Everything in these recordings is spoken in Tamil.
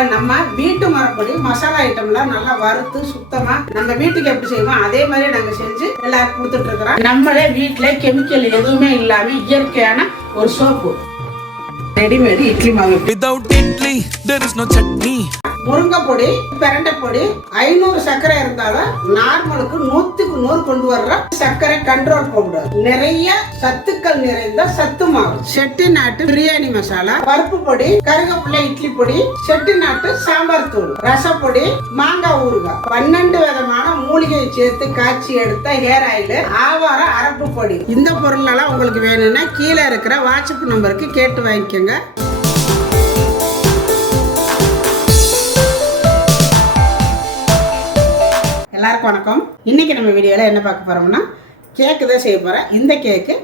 இப்போ நம்ம வீட்டு மரப்படி மசாலா ஐட்டம்லாம் நல்லா வறுத்து சுத்தமா நம்ம வீட்டுக்கு எப்படி செய்வோம் அதே மாதிரி நாங்க செஞ்சு எல்லாருக்கும் கொடுத்துட்டு இருக்கிறோம். நம்மளே வீட்டுல கெமிக்கல் எதுவுமே இல்லாம இயற்கையான ஒரு சோப்பு ரெடிமேட் இட்லி மாவு. Without idli there is no chutney. முருங்கை பொடி, பிரண்டை பொடி 500 சர்க்கரை இருந்தாலும் நார்மலுக்கு 100க்கு 100 கொண்டு வர்ற சர்க்கரை கண்ட்ரோல் பவுடர், நிறைய சத்துக்கள் நிறைந்த சத்து மாவு, செட்டிநாட்டு பிரியாணி மசாலா, பருப்பு பொடி, கருவேப்பிலை இட்லி பொடி, செட்டிநாட்டு சாம்பார் தூள், ரசப்பொடி, மாங்காய் ஊறுகாய், 12 விதமான மூலிகை சேர்த்து காய்ச்சி எடுத்த ஹேர் ஆயில், ஆவார அரப்பு பொடி. இந்த பொருள் எல்லாம் உங்களுக்கு வேணும்னா கீழே இருக்கிற வாட்ஸ்அப் நம்பருக்கு கேட்டு வாங்கிக்கோங்க. எல்லாருக்கும் வணக்கம். இன்றைக்கி நம்ம வீடியோவில் என்ன பார்க்க போகிறோம்னா கேக்கு தான் செய்ய போகிறேன். இந்த கேக்கு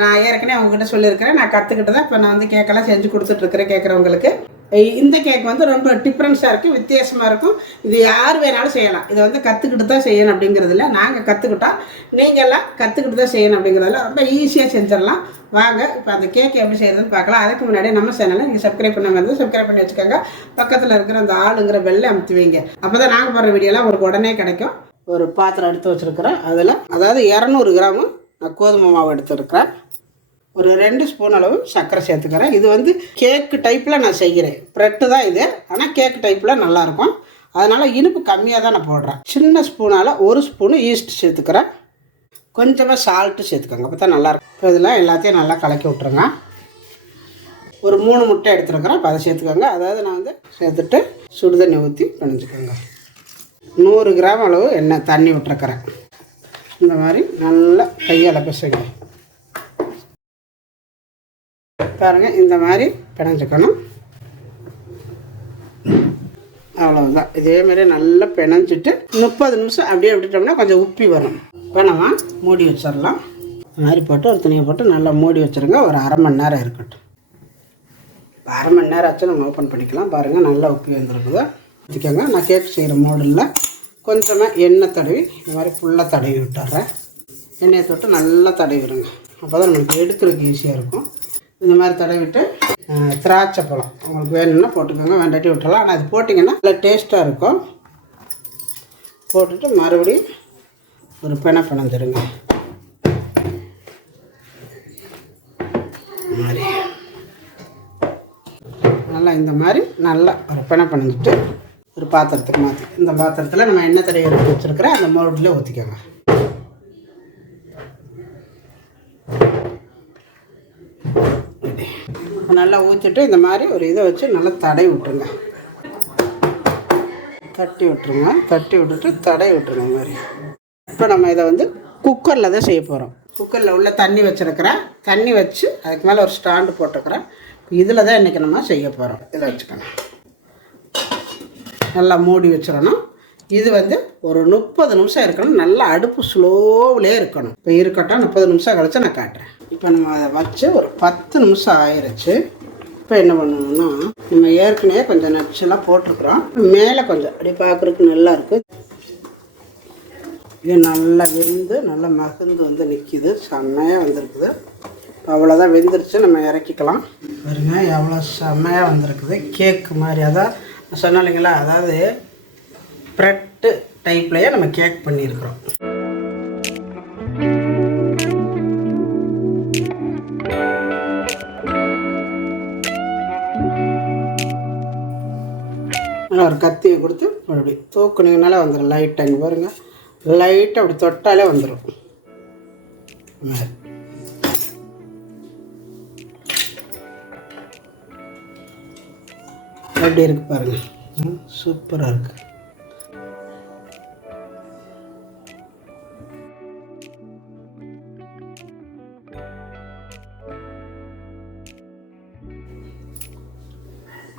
நான் ஏற்கனவே அவங்ககிட்ட சொல்லியிருக்கிறேன், நான் கற்றுக்கிட்டு தான் இப்போ நான் வந்து கேக்கெல்லாம் செஞ்சு கொடுத்துட்ருக்கிறேன் கேட்குறவங்களுக்கு. இந்த கேக் வந்து ரொம்ப டிஃப்ரென்ஸாக இருக்குது, வித்தியாசமாக இருக்கும். இது யார் வேணாலும் செய்யலாம். இதை வந்து கற்றுக்கிட்டு தான் செய்யணும் அப்படிங்கிறதுல நாங்கள் கற்றுக்கிட்டோம், நீங்கள்லாம் கற்றுக்கிட்டு தான் செய்யணும் அப்படிங்கிறதுல ரொம்ப ஈஸியாக செஞ்சிடலாம். வாங்க இப்போ அந்த கேக் எப்படி செய்யறதுன்னு பார்க்கலாம். அதுக்கு முன்னாடி நம்ம சேனலை நீங்கள் சப்ஸ்கிரைப் பண்ணாமல் இருந்தால் சப்ஸ்கிரைப் பண்ணி வச்சுக்கோங்க. பக்கத்தில் இருக்கிற அந்த ஆளுங்கிற பெல்லை அமுத்தி வைங்க. அப்போ தான் நாங்கள் போடுற வீடியோலாம் உங்களுக்கு உடனே கிடைக்கும். ஒரு பாத்திரம் எடுத்து வச்சுருக்கிறேன். அதில் அதாவது 200 கிராமு நான் கோதுமை மாவு எடுத்துருக்கிறேன். ஒரு 2 ஸ்பூன் அளவு சர்க்கரை சேர்த்துக்கிறேன். இது வந்து கேக்கு டைப்பில் நான் செய்கிறேன். ப்ரெட்டு தான் இது, ஆனால் கேக்கு டைப்பில் நல்லாயிருக்கும். அதனால் இனிப்பு கம்மியாக தான் நான் போடுறேன். சின்ன ஸ்பூனால் 1 ஸ்பூனு ஈஸ்ட் சேர்த்துக்கிறேன். கொஞ்சமாக சால்ட்டு சேர்த்துக்கோங்க, அப்போ தான் நல்லாயிருக்கும். இப்போ இதெல்லாம் எல்லாத்தையும் நல்லா கலக்கி விட்ருங்க. ஒரு 3 முட்டை எடுத்துருக்கிறேன், இப்போ அதை சேர்த்துக்கோங்க. அதாவது நான் வந்து சேர்த்துட்டு சுடுதண்ணி ஊற்றி பிணைஞ்சிக்கோங்க. 100 கிராம் அளவு எண்ணெய் தண்ணி விட்டுருக்கிறேன். இந்த மாதிரி நல்லா கையால் பிசைங்க பாருங்கள். இந்த மாதிரி பிணைஞ்சிக்கணும். அவ்வளோதான். இதேமாரி நல்லா பிணைஞ்சிட்டு 30 நிமிஷம் அப்படியே விட்டுட்டோம்னா கொஞ்சம் உப்பி வரும். இப்போ நம்ம மூடி வச்சிடலாம். இந்த மாதிரி போட்டு ஒரு துணியை போட்டு நல்லா மூடி வச்சுருங்க. ஒரு 1/2 மணி நேரம் இருக்கட்டும். 1/2 மணி நேரம் ஆச்சு நம்ம ஓப்பன் பண்ணிக்கலாம். பாருங்கள் நல்லா உப்பி வந்துருக்குது. வச்சுக்கோங்க. நான் கேக் செய்கிற மாடலில் கொஞ்சமாக எண்ணெய் தடவி இந்த மாதிரி ஃபுல்லாக தடவி விட்டுறேன். எண்ணெயை தொட்டு நல்லா தடவி விடுங்க. அப்போ தான் நம்மளுக்கு எடுக்கிறதுக்கு ஈஸியாக இருக்கும். இந்த மாதிரி தடவிட்டு திராட்சை பழம் உங்களுக்கு வேணும்னா போட்டுக்கோங்க, வேண்டாட்டி விட்டுறலாம். ஆனால் அது போட்டிங்கன்னா நல்லா டேஸ்ட்டாக இருக்கும். போட்டுட்டு மறுபடியும் ஒரு பிணைஞ்சிருங்க. மாதிரி நல்லா இந்த மாதிரி நல்லா ஒரு பிணைஞ்சிட்டு ஒரு பாத்திரத்துக்கு மாற்றி, இந்த பாத்திரத்தில் நம்ம எண்ணெய் தடவி எடுத்து வச்சுருக்கிற அந்த மோல்டில் ஊற்றிக்கோங்க. நல்லா ஊற்றிட்டு இந்த மாதிரி ஒரு இதை வச்சு நல்லா தடவி விட்டுருங்க. தட்டி விட்டுருங்க. தட்டி விட்டுட்டு தடவி விட்டுருங்க இந்த மாதிரி. இப்போ நம்ம இதை வந்து குக்கரில் தான் செய்ய போகிறோம். குக்கரில் உள்ள தண்ணி வச்சுருக்கிறேன். தண்ணி வச்சு அதுக்கு மேலே ஒரு ஸ்டாண்டு போட்டுக்கிறேன். இதில் தான் இன்றைக்கி நம்ம செய்ய போகிறோம். இதில் வச்சுக்கணும். நல்லா மூடி வச்சிடணும். இது வந்து ஒரு 30 நிமிஷம் இருக்கணும். நல்லா அடுப்பு ஸ்லோவிலே இருக்கணும். இப்போ இருக்கட்டும். 30 நிமிஷம் கழிச்சு நான் காட்டுறேன். இப்போ நம்ம அதை வச்சு ஒரு 10 நிமிஷம் ஆயிடுச்சு. இப்போ என்ன பண்ணணும்னா நம்ம ஏற்கனவே கொஞ்சம் நட்ஸெல்லாம் போட்டிருக்குறோம். மேலே கொஞ்சம் அப்படியே பார்க்குறதுக்கு நல்லா இருக்குது. இது நல்லா வெந்து நல்லா மகந்து வந்து நிற்கிது. செம்மையாக வந்திருக்குது. அவ்வளோதான் வெந்துருச்சு. நம்ம இறக்கிக்கலாம். பாருங்க எவ்வளோ செம்மையாக வந்திருக்குது. கேக்கு மாதிரி. அதான் சொன்னோம் இல்லைங்களா, அதாவது ப்ரெட்டு டைப்லேயே நம்ம கேக் பண்ணியிருக்கிறோம். ஒரு கத்தியை கொடுத்து அப்படி தூக்குனீங்கனால வந்துடும். லைட்டாக பாருங்கள், லைட்டாக அப்படி தொட்டாலே வந்துடும். எப்படி இருக்குது பாருங்கள், சூப்பராக இருக்குது.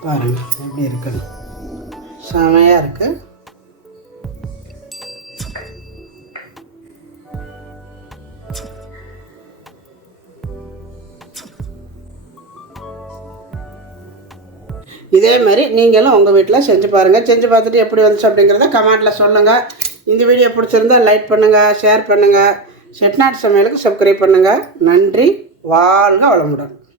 பாருங்கள் எப்படி இருக்குது, செமையாக இருக்குது. இதே மாதிரி நீங்களும் உங்கள் வீட்டில் செஞ்சு பாருங்கள். செஞ்சு பார்த்துட்டு எப்படி வந்துச்சு அப்படிங்கிறத கமெண்ட்டில் சொல்லுங்கள். இந்த வீடியோ பிடிச்சிருந்தால் லைக் பண்ணுங்கள், ஷேர் பண்ணுங்கள். செட்டிநாட்டு சமையலுக்கு சப்ஸ்கிரைப் பண்ணுங்கள். நன்றி. வாழ்க வளமுடன்.